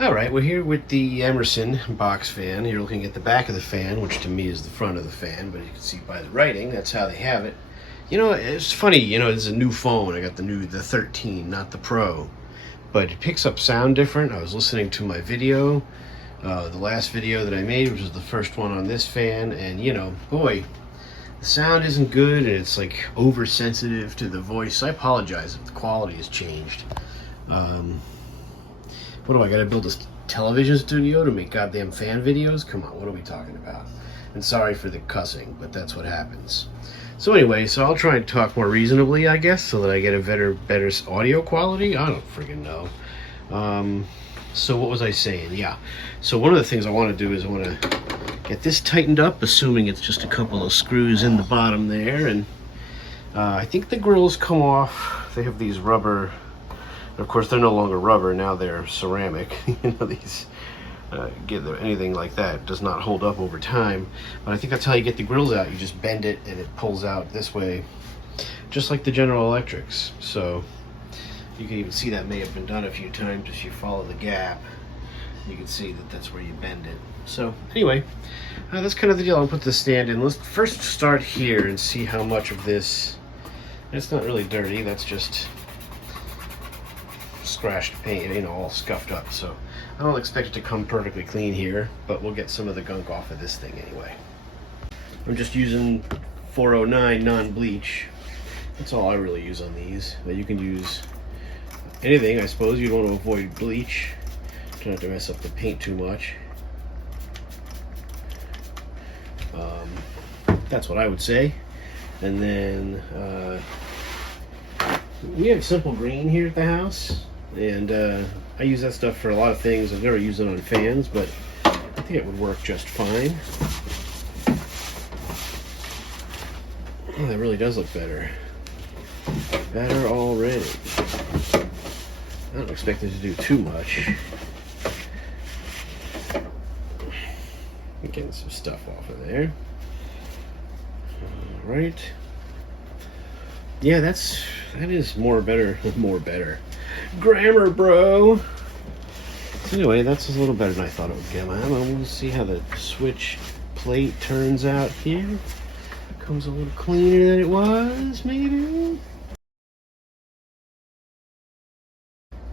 Alright, we're here with the Emerson box fan. You're looking at the back of the fan, which to me is the front of the fan, but you can see by the writing, that's how they have it. You know, it's funny, it's a new phone. I got the 13, not the Pro. But it picks up sound different. I was listening to my video, the last video that I made, which was the first one on this fan, and boy, the sound isn't good, and it's like oversensitive to the voice. I apologize if the quality has changed. What do I gotta build a television studio to make goddamn fan videos? Come on, what are we talking about? And sorry for the cussing, but that's what happens. So anyway, I'll try and talk more reasonably, I guess, so that I get a better audio quality. I don't friggin' know. So what was I saying? Yeah. So one of the things I want to do is I want to get this tightened up, assuming it's just a couple of screws in the bottom there, and I think the grills come off. They have these rubber. Of course, they're no longer rubber, now they're ceramic. These anything like that does not hold up over time. But I think that's how you get the grills out. You just bend it and it pulls out this way, just like the General Electrics. So you can even see that may have been done a few times if you follow the gap. You can see that that's where you bend it. So anyway, that's kind of the deal. I'll put the stand in. Let's first start here and see how much of this. It's not really dirty. That's just scratched paint, all scuffed up. So I don't expect it to come perfectly clean here, but we'll get some of the gunk off of this thing anyway. I'm just using 409 non-bleach. That's all I really use on these, but you can use anything. I suppose you'd want to avoid bleach, try not to mess up the paint too much. That's what I would say. And then we have simple green here at the house, and I use that stuff for a lot of things. I've never used it on fans, but I think it would work just fine. Oh, that really does look better. Better already. I don't expect it to do too much. I'm getting some stuff off of there. All right. Yeah, that is more better. Grammar, bro. So anyway, that's a little better than I thought it would get. We'll see how the switch plate turns out here. Comes a little cleaner than it was, maybe.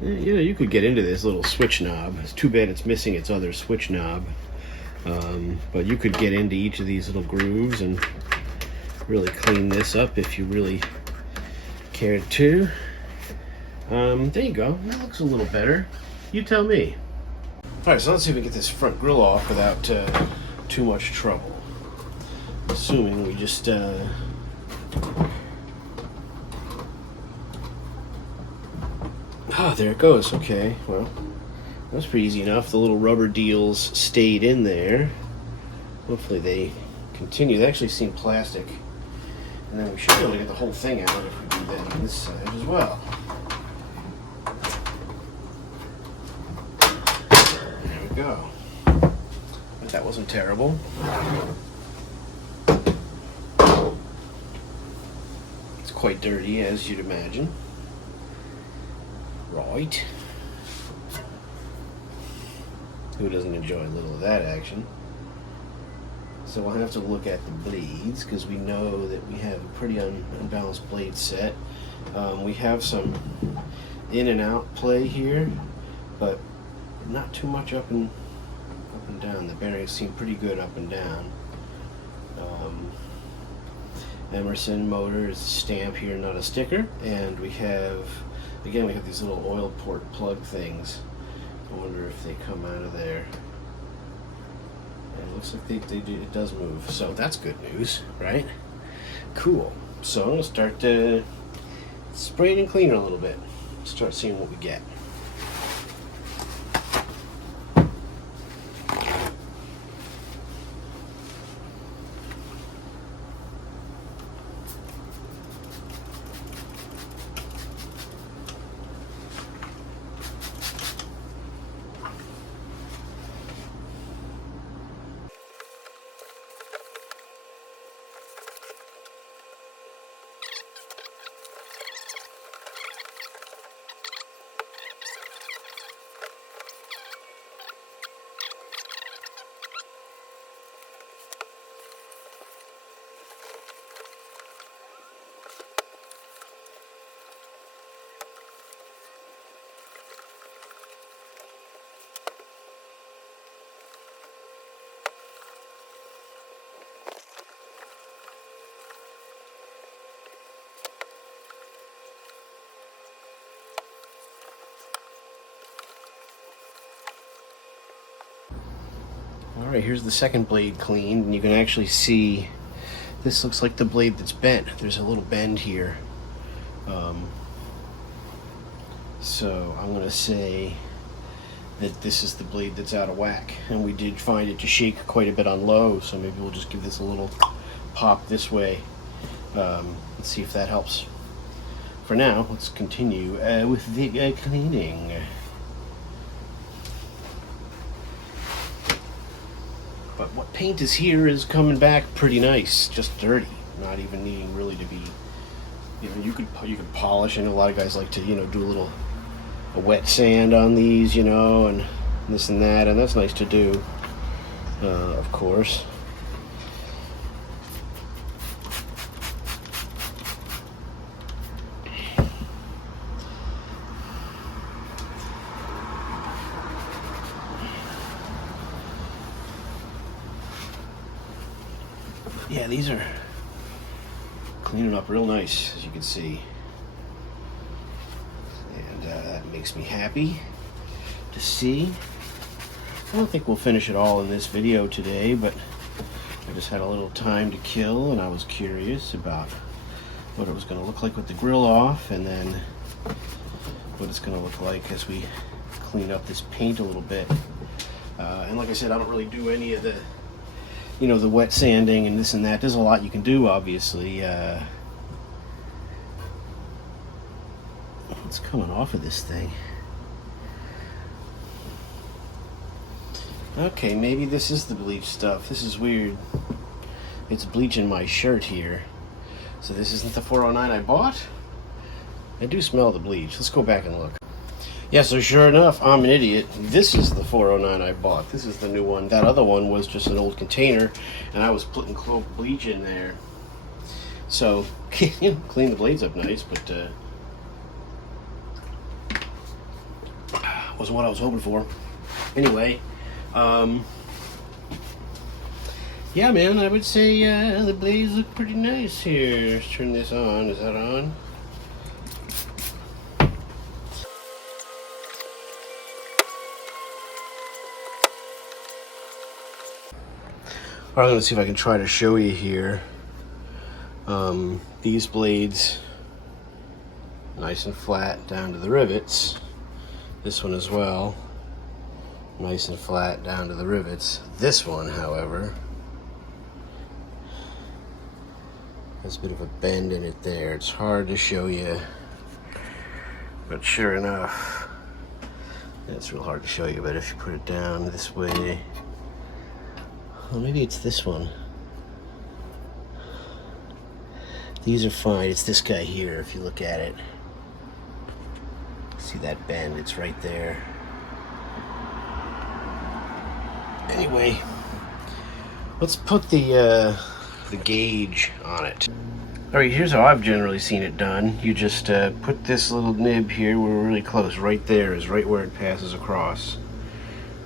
Yeah, you could get into this little switch knob. It's too bad it's missing its other switch knob. But you could get into each of these little grooves and really clean this up if you really cared to. There you go. That looks a little better. You tell me. Alright, so let's see if we can get this front grill off without too much trouble. Assuming we just there it goes. Okay, well, that's pretty easy enough. The little rubber deals stayed in there. Hopefully they continue. They actually seem plastic. And then we should be able to get the whole thing out if we do that on this side as well. There we go. But that wasn't terrible. It's quite dirty, as you'd imagine. Right. Who doesn't enjoy a little of that action? So we'll have to look at the blades, because we know that we have a pretty unbalanced blade set. We have some in and out play here, but not too much up and down. The bearings seem pretty good up and down. Emerson motor is a stamp here, not a sticker. And we have these little oil port plug things. I wonder if they come out of there. It looks like they do. It does move, so that's good news, right? Cool. So I'm gonna start spraying and cleaning a little bit. Start seeing what we get. Alright, here's the second blade cleaned, and you can actually see this looks like the blade that's bent. There's a little bend here. So I'm going to say that this is the blade that's out of whack, and we did find it to shake quite a bit on low, so maybe we'll just give this a little pop this way. Let's see if that helps. For now, let's continue with the cleaning. But what paint is here is coming back pretty nice, just dirty, not even needing really to be, you know, you could polish. I know a lot of guys like to, you know, do a wet sand on these, you know, and this and that, and that's nice to do, of course. Yeah, these are cleaning up real nice, as you can see. And that makes me happy to see. I don't think we'll finish it all in this video today, but I just had a little time to kill, and I was curious about what it was going to look like with the grill off, and then what it's going to look like as we clean up this paint a little bit. And like I said, I don't really do any of the, you know, the wet sanding and this and that. There's a lot you can do, obviously. What's coming off of this thing? Okay, maybe this is the bleach stuff. This is weird. It's bleaching my shirt here. So this isn't the 409 I bought? I do smell the bleach. Let's go back and look. Yeah, so sure enough, I'm an idiot. This is the 409 I bought. This is the new one. That other one was just an old container, and I was putting bleach in there. So, you know, clean the blades up nice, but wasn't what I was hoping for. Anyway, yeah, man, I would say the blades look pretty nice here. Let's turn this on. Is that on? All right, let's see if I can try to show you here. These blades, nice and flat down to the rivets. This one as well, nice and flat down to the rivets. This one, however, has a bit of a bend in it there. It's hard to show you, but sure enough, it's real hard to show you, but if you put it down this way, well, maybe it's this one. These are fine. It's this guy here, if you look at it. See that bend? It's right there. Anyway, let's put the gauge on it. Alright, here's how I've generally seen it done. You just put this little nib here, we're really close. Right there is right where it passes across.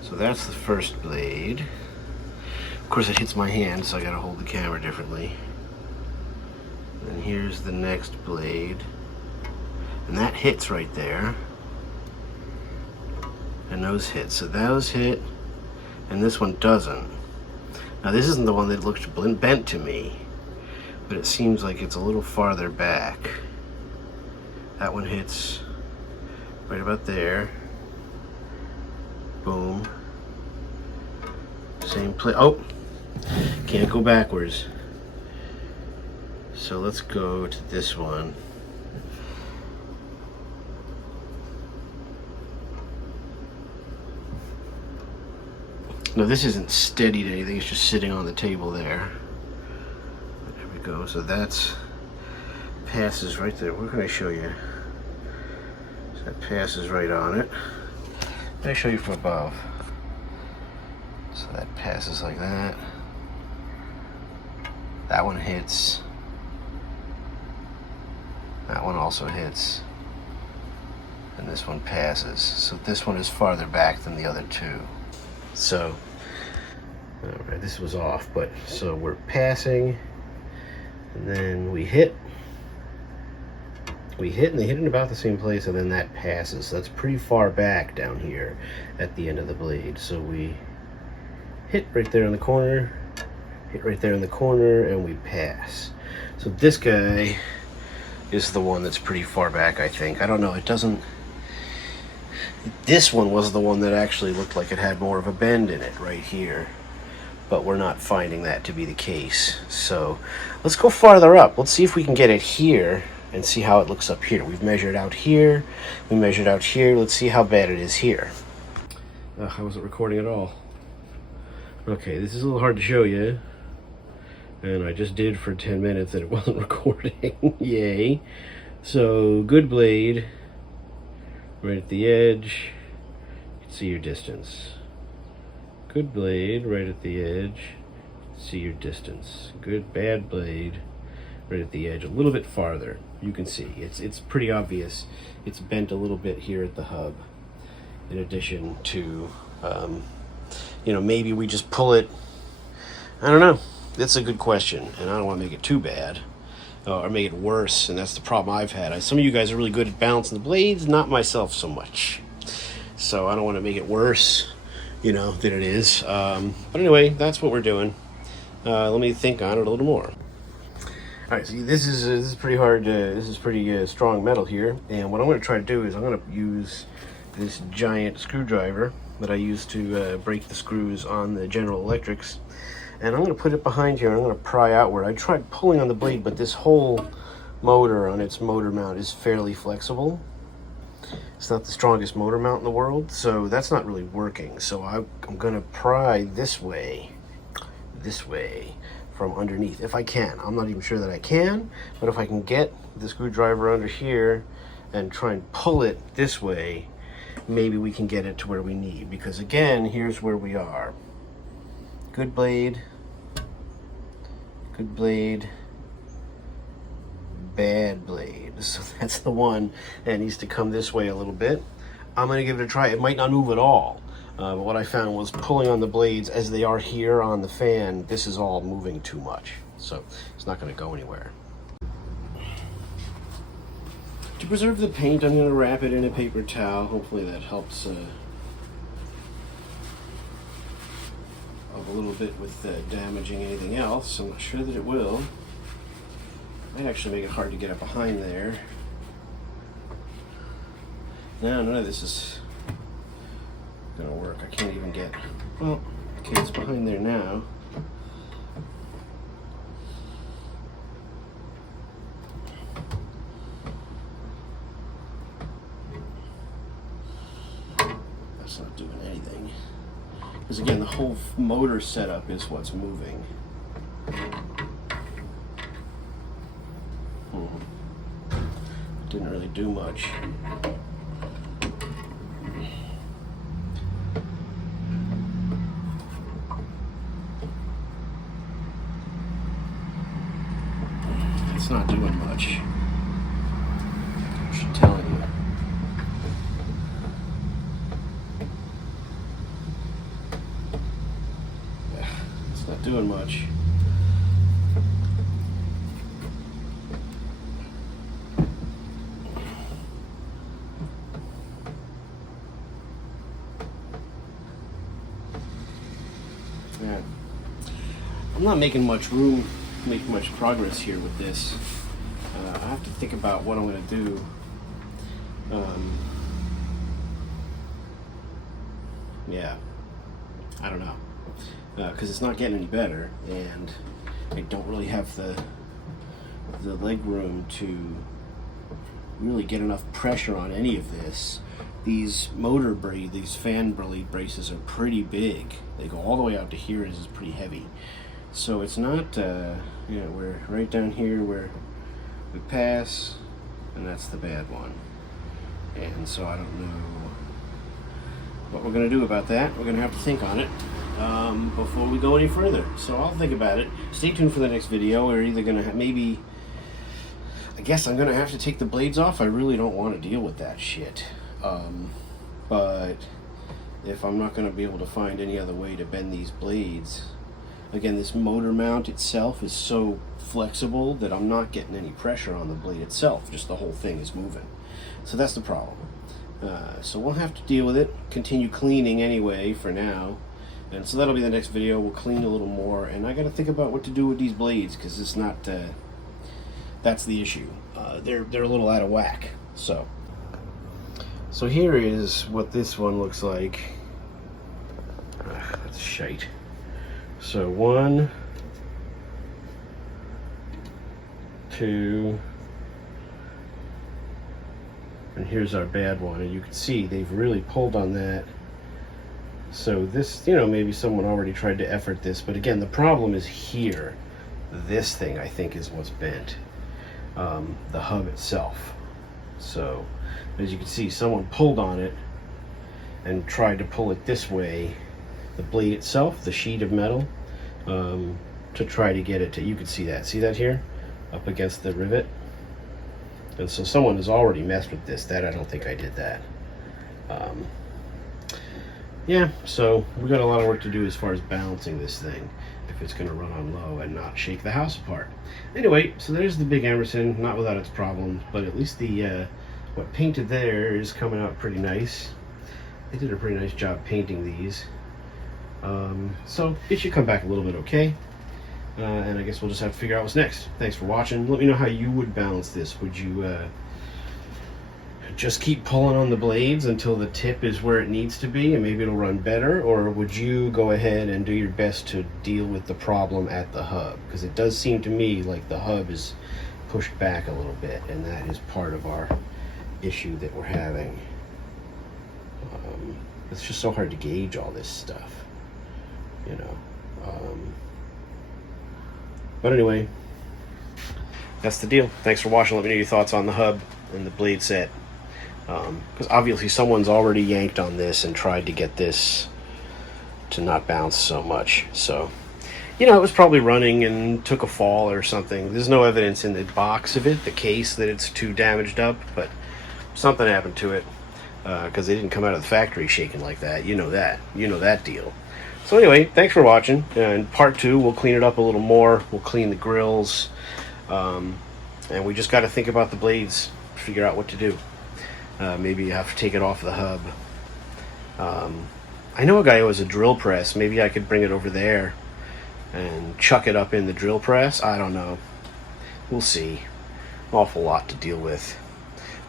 So that's the first blade. Of course it hits my hand, so I gotta hold the camera differently. And here's the next blade. And that hits right there. And those hit. So those hit, and this one doesn't. Now this isn't the one that looks bent to me, but it seems like it's a little farther back. That one hits right about there. Boom. Same place. Oh! Can't go backwards. So let's go to this one. No, this isn't steady to anything, it's just sitting on the table there. There we go, so that's passes right there. What can I show you? So that passes right on it. Let me show you from above. So that passes like that. That one hits. That one also hits. And this one passes. So this one is farther back than the other two. So, alright, this was off, but so we're passing, and then we hit, and they hit in about the same place, and then that passes. So that's pretty far back down here at the end of the blade. So we hit right there in the corner, hit right there in the corner, and we pass. So this guy is the one that's pretty far back, I think. I don't know, it doesn't... This one was the one that actually looked like it had more of a bend in it right here. But we're not finding that to be the case. So let's go farther up. Let's see if we can get it here and see how it looks up here. We've measured out here, we measured out here. Let's see how bad it is here. I wasn't recording at all. Okay, this is a little hard to show you. And I just did for 10 minutes and it wasn't recording. Yay. So, good blade. Right at the edge. You can see your distance. Good blade, right at the edge. See your distance. Good, bad blade, right at the edge. A little bit farther. You can see. It's pretty obvious. It's bent a little bit here at the hub. In addition to, you know, maybe we just pull it. I don't know. That's a good question, and I don't want to make it too bad or make it worse. And that's the problem I've had. Some of you guys are really good at balancing the blades, not myself so much. So I don't want to make it worse, you know, than it is. But anyway, that's what we're doing. Let me think on it a little more. All right, see, this is pretty hard. This is pretty strong metal here, and what I'm going to try to do is I'm going to use this giant screwdriver that I use to break the screws on the General Electrics, and I'm going to put it behind here. And I'm going to pry outward. I tried pulling on the blade, but this whole motor on its motor mount is fairly flexible. It's not the strongest motor mount in the world, so that's not really working. So I'm going to pry this way from underneath, if I can. I'm not even sure that I can, but if I can get the screwdriver under here and try and pull it this way, maybe we can get it to where we need. Because again, here's where we are. Good blade, bad blade. So that's the one that needs to come this way a little bit. I'm going to give it a try. It might not move at all. But what I found was pulling on the blades as they are here on the fan, this is all moving too much. So it's not going to go anywhere. To preserve the paint, I'm going to wrap it in a paper towel. Hopefully that helps a little bit with damaging anything else. I'm not sure that it will. Might actually make it hard to get it behind there. No, none of this is gonna work. I can't even get, well, okay, it's behind there now. That's not doing anything. Because again, the whole motor setup is what's moving. Didn't really do much. It's not doing much. I'm telling you. Yeah, it's not doing much. Yeah. I'm not making much progress here with this. I have to think about what I'm going to do. Yeah, I don't know, because it's not getting any better, and I don't really have the leg room to really get enough pressure on any of this. These these fan blade braces are pretty big. They go all the way out to here. This is pretty heavy. So it's not, you know, we're right down here where we pass, and that's the bad one. And so I don't know what we're going to do about that. We're going to have to think on it before we go any further. So I'll think about it. Stay tuned for the next video. We're either going to have, maybe, I guess I'm going to have to take the blades off. I really don't want to deal with that shit. But if I'm not going to be able to find any other way to bend these blades, again, this motor mount itself is so flexible that I'm not getting any pressure on the blade itself. Just the whole thing is moving. So that's the problem. So we'll have to deal with it. Continue cleaning anyway for now. And so that'll be the next video. We'll clean a little more, and I got to think about what to do with these blades, because it's not. That's the issue. They're a little out of whack. So here is what this one looks like. That's shite. So 1, 2, and here's our bad one, and you can see they've really pulled on that. So this, maybe someone already tried to effort this, but again, the problem is here. This thing, I think, is what's bent. The hub itself. So, as you can see, someone pulled on it and tried to pull it this way, the blade itself, the sheet of metal, to try to get it to, you can see that here? Up against the rivet. And so someone has already messed with this. That, I don't think I did that. Yeah, so we got a lot of work to do as far as balancing this thing if it's going to run on low and not shake the house apart. Anyway, so there's the big Emerson, not without its problems, but at least the what painted there is coming out pretty nice. They did a pretty nice job painting these. So it should come back a little bit okay. And I guess we'll just have to figure out what's next. Thanks for watching. Let me know how you would balance this. Would you just keep pulling on the blades until the tip is where it needs to be and maybe it'll run better, or would you go ahead and do your best to deal with the problem at the hub? Because it does seem to me like the hub is pushed back a little bit, and that is part of our issue that we're having. It's just so hard to gauge all this stuff, but anyway, that's the deal. Thanks for watching. Let me know your thoughts on the hub and the blade set. Because obviously someone's already yanked on this and tried to get this to not bounce so much. So, it was probably running and took a fall or something. There's no evidence in the box of it, the case, that it's too damaged up, but something happened to it, because they didn't come out of the factory shaking like that. You know that deal. So anyway, thanks for watching. In part 2, we'll clean it up a little more. We'll clean the grills, and we just got to think about the blades, figure out what to do. Maybe you have to take it off the hub. I know a guy who has a drill press. Maybe I could bring it over there and chuck it up in the drill press. I don't know. We'll see. Awful lot to deal with.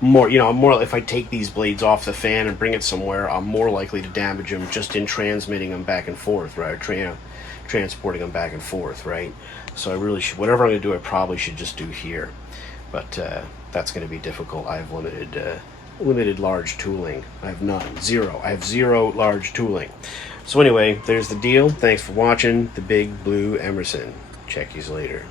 If I take these blades off the fan and bring it somewhere, I'm more likely to damage them just in transmitting them back and forth, right? Transporting them back and forth, right? So I really should, whatever I'm going to do, I probably should just do here. But that's going to be difficult. I have limited large tooling. I have none. Zero. I have zero large tooling. So anyway, there's the deal. Thanks for watching the Big Blue Emerson. Check yous later.